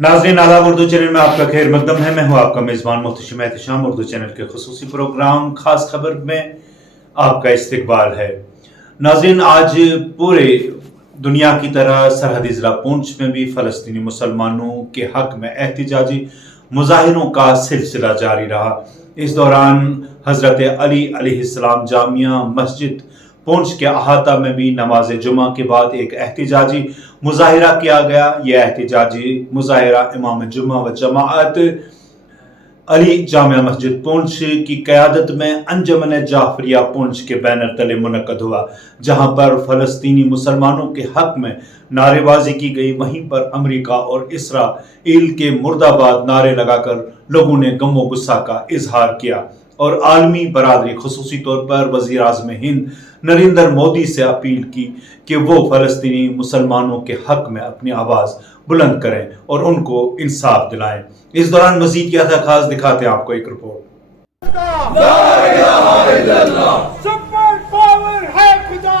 नाज़रीन आदाब, उर्दू चैनल में आपका खैर मकदम है। मैं हूं आपका मेज़बान मुहतशिम एहतशाम। उर्दू चैनल के खुसूसी प्रोग्राम खास खबर में आपका इस्तकबाल है। नाज़रीन, आज पूरे दुनिया की तरह सरहदी ज़िला पुंछ में भी फ़लस्तीनी मुसलमानों के हक में एहतजाजी मुजाहिरों का सिलसिला जारी रहा। इस दौरान हज़रत अली अलैहिस्सलाम जामिया मस्जिद पुंछ के अहाता में भी नमाज जुमा के बाद एक एहतजाजी मुजाहिरा किया गया। यह एहतजाजी मुजाहिरा इमाम जुमा व जमाअत अली जामिया मस्जिद पुंछ की क़यादत में अंजुमन जाफरिया पुंछ के बैनर तले मुनक्कद हुआ, जहां पर फ़लस्तीनी मुसलमानों के हक में नारेबाजी की गई। वहीं पर अमेरिका और इसराइल के मुर्दाबाद नारे लगाकर लोगों ने गम व गुस्सा का इजहार किया और आलमी बरादरी खुसूसी तौर पर वज़ीर आज़म हिंद नरेंद्र मोदी से अपील की कि वो फ़लस्तीनी मुसलमानों के हक में अपनी आवाज़ बुलंद करें और उनको इंसाफ दिलाएं। इस दौरान मजीद क्या था खास दिखाते हैं आपको एक रिपोर्ट। सुपर पावर है खुदा,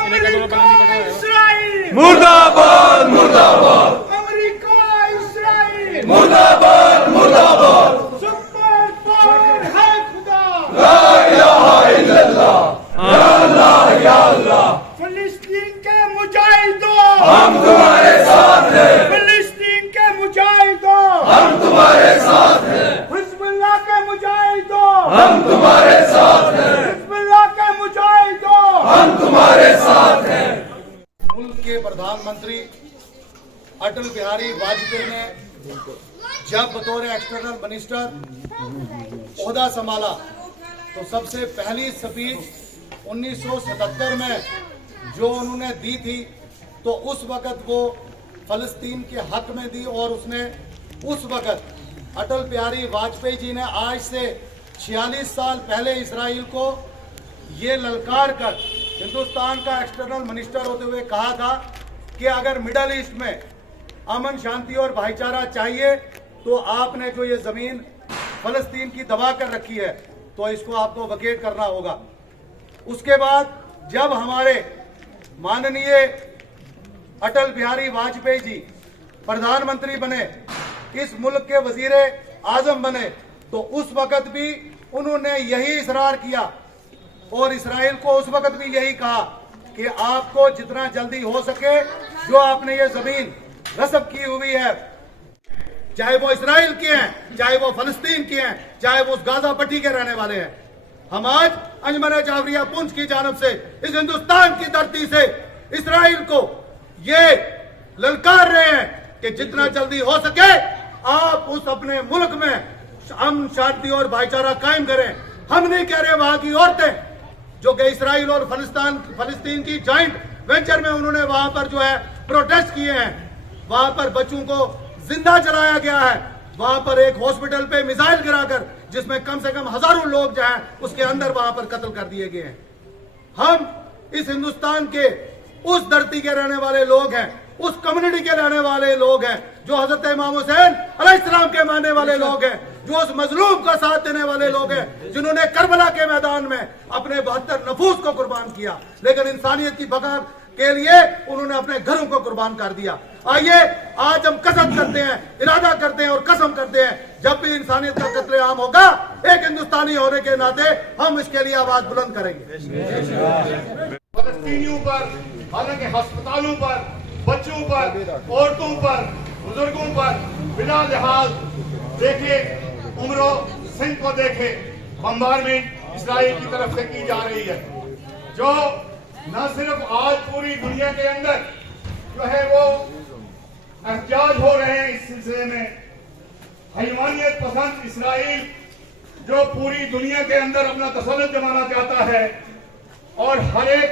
अमेरिका इस्राइल मुर्दाबाद मुर्दाबाद, अमेरिका इस्राइल मुर्दाबाद मुर्दाबाद, सुपर पावर है खुदा, ला इलाहा इल्लल्लाह, या अल्लाह या अल्लाह। फिलिस्तीन के मुजाहिदों हम तुम्हारे साथ हैं, फिलिस्तीन के मुजाहिदों हम तुम्हारे साथ हैं, हिज़्बुल्लाह के मुजाहिदों हम तुम्हारे साथ हैं, हिज़्बुल्लाह के मुजाहिदों हम तुम्हारे साथ हैं। मुल्क के प्रधानमंत्री अटल बिहारी वाजपेयी ने जब बतौर एक्सटर्नल मिनिस्टर ओहदा संभाला तो सबसे पहली स्पीच 1977 में जो उन्होंने दी थी तो उस वक़्त वो फ़लस्तीन के हक में दी और उसने उस वक़्त अटल बिहारी वाजपेयी जी ने आज से 46 साल पहले इसराइल को ये ललकार कर हिंदुस्तान का एक्सटर्नल मिनिस्टर होते हुए कहा था कि अगर मिडल ईस्ट में अमन शांति और भाईचारा चाहिए तो आपने जो ये ज़मीन फ़लस्तीन की दबा कर रखी है तो इसको आपको वकेट करना होगा। उसके बाद जब हमारे माननीय अटल बिहारी वाजपेयी जी प्रधानमंत्री बने, इस मुल्क के वजीर आजम बने, तो उस वक़्त भी उन्होंने यही इसरार किया और इसराइल को उस वक़्त भी यही कहा कि आपको जितना जल्दी हो सके जो आपने ये ज़मीन गस्ब की हुई है, चाहे वो इसराइल के हैं, चाहे वो फ़लस्तीन के हैं, चाहे वो उस गाजा पट्टी के रहने वाले हैं, हम आज अंजुमन जाफरिया पुंछ की जानब से इस हिंदुस्तान की धरती से इसराइल को ये ललकार रहे हैं कि जितना जल्दी हो सके आप उस अपने मुल्क में अमन शांति और भाईचारा कायम करें। हम नहीं कह रहे वहां की औरतें जो कि इसराइल और फलस्तीन की जॉइंट वेंचर में उन्होंने वहां पर जो है प्रोटेस्ट किए हैं, वहां पर बच्चों को जिंदा जलाया गया है, वहां पर एक हॉस्पिटल पे मिसाइल गिराकर जिसमें कम से कम हजारों लोग जो हैं उसके अंदर वहां पर कत्ल कर दिए गए हैं। हम इस हिंदुस्तान के उस धरती के रहने वाले लोग हैं, उस कम्युनिटी के रहने वाले लोग हैं जो हजरत इमाम हुसैन अलैहिस्सलाम के मानने वाले लोग हैं, जो उस मजलूम का साथ देने वाले लोग हैं जिन्होंने करबला के मैदान में अपने 72 नफूस को कुर्बान किया, लेकिन इंसानियत की बका के लिए उन्होंने अपने घरों को कुर्बान कर दिया। आइए आज हम कसम करते हैं, इरादा करते हैं और कसम करते हैं, जब भी इंसानियत का कत्लेआम होगा एक हिंदुस्तानी होने के नाते हम इसके लिए आवाज बुलंद करेंगे। फलस्तीनियों पर, हालांकि अस्पतालों पर, बच्चों पर, औरतों पर, बुजुर्गों पर बिना लिहाज देखे, उम्र सिंह को देखे बम्बारमेंट इसराइल की तरफ से की जा रही है, जो न सिर्फ आज पूरी दुनिया के अंदर जो है वो एहतजाज हो रहे हैं इस सिलसिले में। हैवानियत पसंद इसराइल जो पूरी दुनिया के अंदर अपना तसल्लुत जमाना चाहता है और हर एक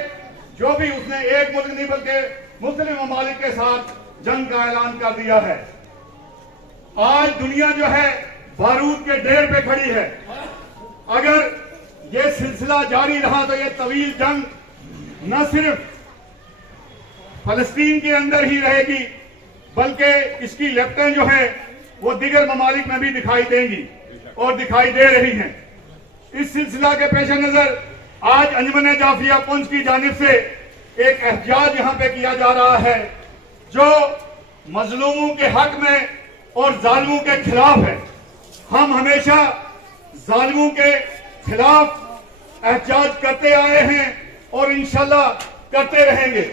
जो भी उसने एक मुल्क नहीं बल्कि मुस्लिम ममालिक के साथ जंग का ऐलान कर दिया है। आज दुनिया जो है बारूद के ढेर पे खड़ी है। अगर ये सिलसिला जारी रहा तो ये तवील जंग न सिर्फ फलस्तीन के अंदर ही रहेगी बल्कि इसकी लपटें जो है वो दीगर ममालिक में भी दिखाई देंगी और दिखाई दे रही हैं। इस सिलसिला के पेश नजर आज अंजुमन जाफरिया पुंछ की जानिब से एक एहतजाज यहाँ पे किया जा रहा है जो मजलूमों के हक में और जालिमों के खिलाफ है। हम हमेशा जालिमों के खिलाफ एहतजाज करते आए हैं और इंशाल्लाह करते रहेंगे,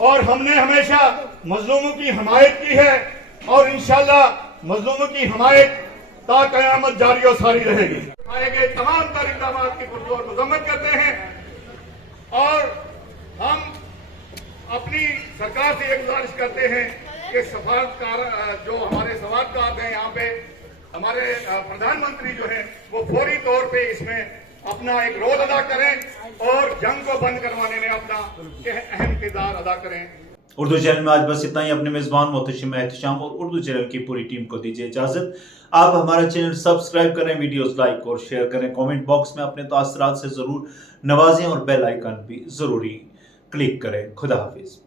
और हमने हमेशा मजलूमों की हमायत की है और इंशाल्लाह मजलूमों की हमायत ता कयामत जारी और सारी रहेगी। आए गए तमाम तर इक़दाम की पुरजोर मजम्मत करते हैं और हम अपनी सरकार से ये गुजारिश करते हैं कि सफारतकार जो हमारे सफारतकार हैं यहाँ पे, हमारे प्रधानमंत्री जो है वो फौरी तौर पे इसमें अपना एक रोल अदा करें और जंग को बंद करवाने में अपना अहम किरदार अदा करें। उर्दू चैनल में आज बस इतना ही। अपने मेजबान मोहतशिम एहतशाम और उर्दू चैनल की पूरी टीम को दीजिए इजाजत। आप हमारा चैनल सब्सक्राइब करें, वीडियोस लाइक और शेयर करें, कमेंट बॉक्स में अपने तासरात से जरूर नवाजें और बेल आइकन भी जरूरी क्लिक करें। खुदा हाफिज।